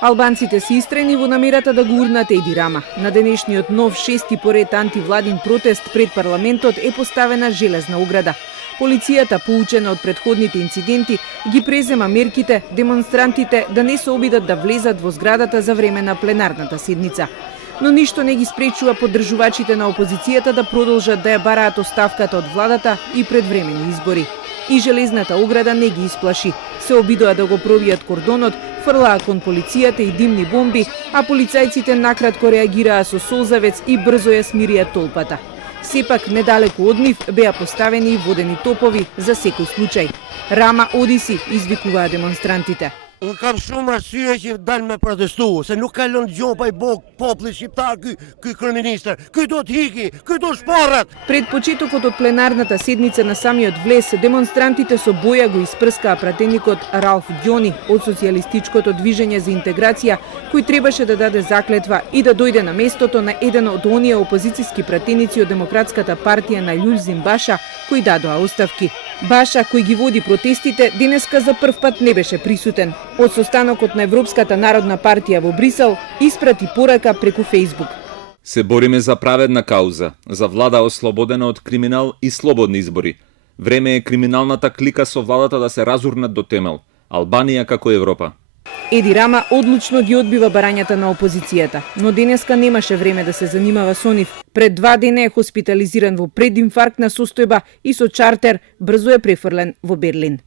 Албанците се истрени во намерата да го урнат Еди Рама. На денешниот нов 6-ти поред антивладин протест пред парламентот е поставена железна ограда. Полицијата, поучена од претходните инциденти, ги презема мерките демонстрантите да не се обидат да влезат во зградата за време на пленарната седница. Но ништо не ги спречува поддржувачите на опозицијата да продолжат да ја бараат оставката од владата и предвремени избори. И железната ограда не ги исплаши. Се обидоа да го пробијат кордонот, фрлаа кон полицијата и димни бомби, а полицајците накратко реагираа со солзавец и брзо ја смирија толпата. Сепак, недалеку од нив беа поставени и водени топови за секој случај. Рама, оди си, извикуваа демонстрантите. Unë kam shumë arsye që dal me protestu, se nuk ka lënë gjopa i popullit shqiptar ky kryeministër. Ky do të hiki, ky do shporrat. Пред почетокот од пленарната седница на самиот влез, демонстрантите со боја го испрскаа пратеникот Ралф Ѓони од Социјалистичкото движење за интеграција, кој требаше да даде заклетва и да дојде на местото на еден од оние опозицијски пратеници од Демократската партија на Љулзим Баша, кои дадоа оставки. Баша, кој ги води протестите, денеска за прв пат не беше присутен. Од состанокот на Европската народна партија во Брисел испрати порака преку Фејсбук. Се бориме за праведна кауза, за влада ослободена од криминал и слободни избори. Време е криминалната клика со владата да се разурнат до темел. Албанија како Европа. Еди Рама одлучно ги одбива барањата на опозицијата, но денеска немаше време да се занимава со нив. Пред 2 дена е хоспитализиран во прединфарктна состојба и со чартер брзо е префрлен во Берлин.